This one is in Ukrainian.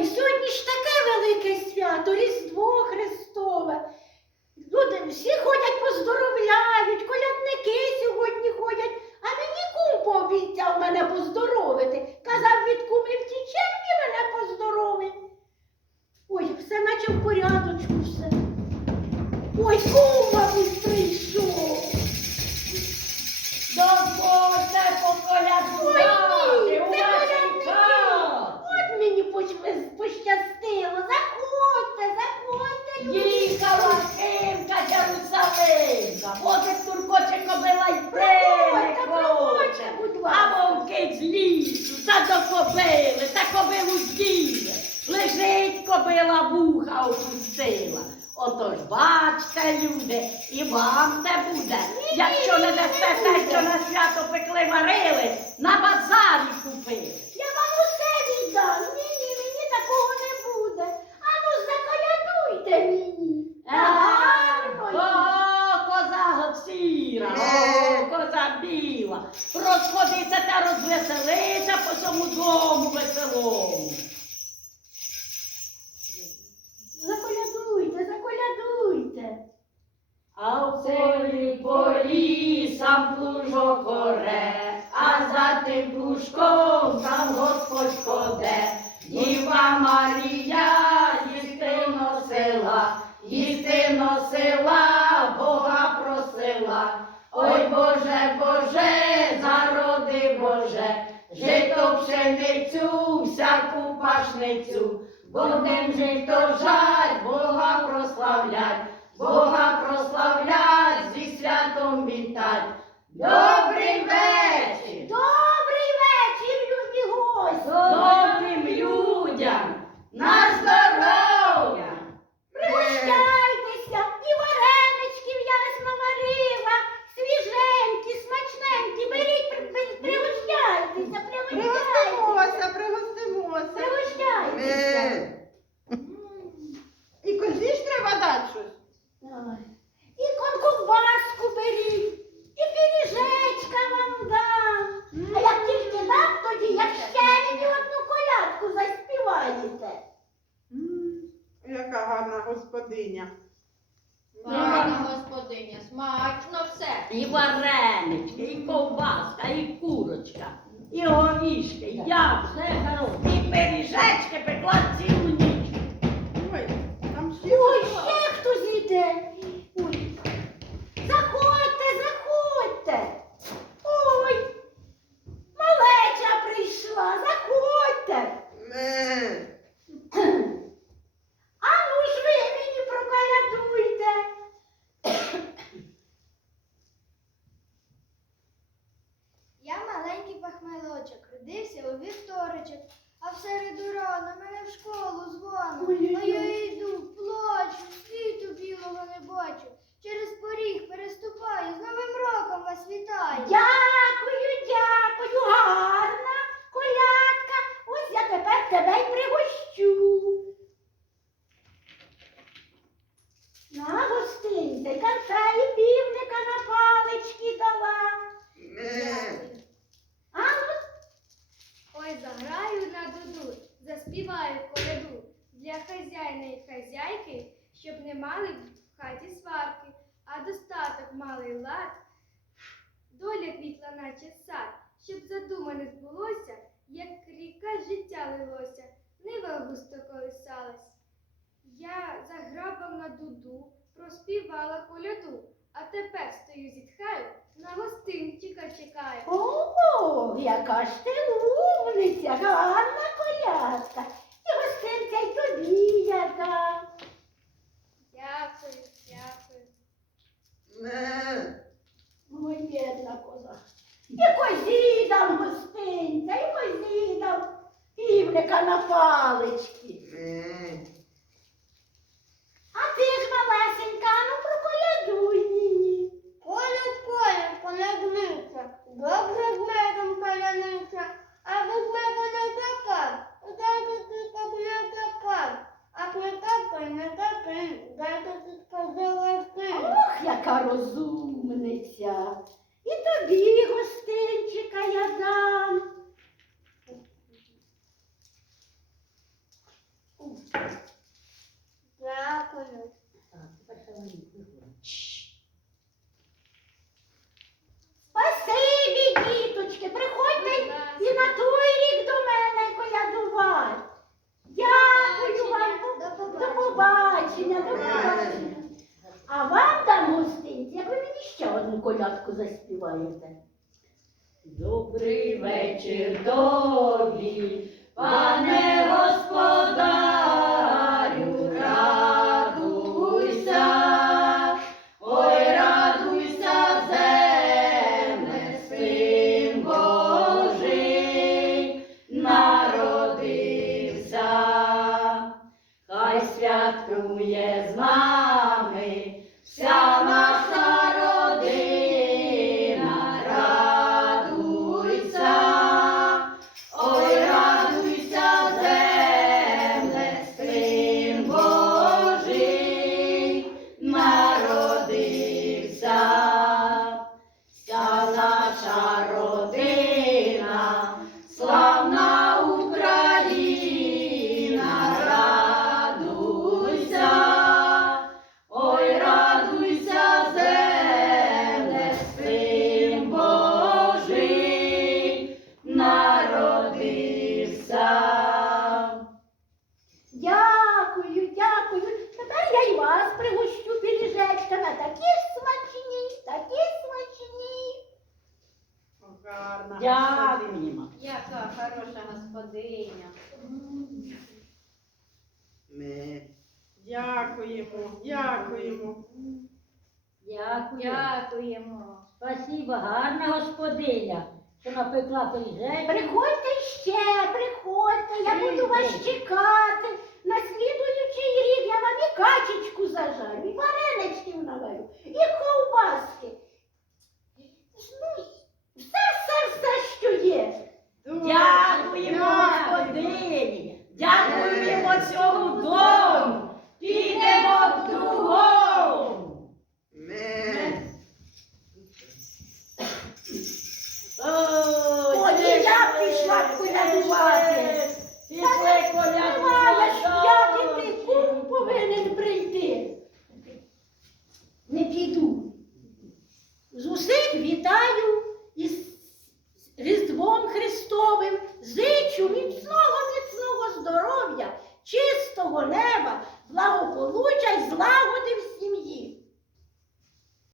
Ой, сьогодні ж таке велике свято, Різдво Христове. Люди всі ходять, поздоровляють, колядники сьогодні ходять, а мені кум пообіцяв мене поздоровити. Казав, від куми втіче і мене поздоровить. Ой, все наче в порядочку все. Ой, кум, Кобила вуха опустила. Отож, бачте, люди, і вам це буде. Якщо не дасте те, що на свято пекли варили, на базарі купили. Пшеницю, всяку пашницю, будем жить то жаль, Бога прославлять. Бога прославлять, зі святом вітать. Добрий вечір! Добрий вечір, любі гості. Добрим людям! На здоров'я! Пригощайтеся, і вареничків я ось наварила, свіженькі, смачненькі, беріть, при- при- пригощайтеся, пригощайтеся, Пригостимося, пригостимося. пригощайтеся. М. І козі ж треба дати щось. Ой. І кон- ковбаску беріть, і пиріжечка вам дам. А як тільки дам, тоді як ще мені одну колядку заспіваєте. М, Яка гарна господиня. Гарна господиня, смачно все. І варенички, і ковбаска, і курочка, і горішки, і я все хороше, і пиріжечки пекла пахмелочок, родився у вівторочок, а в середу рано мене в школу. Ой-ой-ой. А я йду, плачу, світу білого не бачу. Через поріг переступаю, з Новим роком вас вітаю. Дякую, гарна колядка. Ось я тепер тебе й пригощу. На гостинця, й канця і півника на палички дала. Ме. А ну, Ой, заграю на дуду, заспіваю коляду для хазяїна і хазяйки, щоб не мали в хаті сварки, а достаток мали лад, доля квітла, наче сад, щоб задумане збулося, як ріка життя лилося, нива густо колисалась. Я заграбав на дуду, проспівала коляду, а тепер стою зітхаю, на гостинчика чекаю. О, яка ж ти умниця, гарна колядка. І гостинця й тобі я дам. Дякую, дякую. Ме. Ой, бідна коза. І козі дам гостинця, і козі дам півника на палички. Яка розумниця. І тобі гостинчика я дам. гарну колядку заспіваєте. Добрий вечір тобі, пане господарю, Дякуємо. Яка хороша господиня. Ме. Дякуємо, дякуємо. Дякуємо. Спасибо, гарна господиня, що напекла пиріжечки. Приходьте ще, приходьте, я буду вас чекати. На слідуючий рік я вам і качечку зажарю, і вареничків наварю, і ковбаски. Ну, все, все, все, що є. Дякуємо господині, дякуємо цьому дому, підемо в другому. Ме. Ой, Ой, і я пішла колядувати. Пішли Немає ж, як колядувати. іти, кум повинен прийти. Не піду. З усіх вітаю із Різдвом Христовим, зичу міцного, міцного здоров'я, чистого неба, благополуччя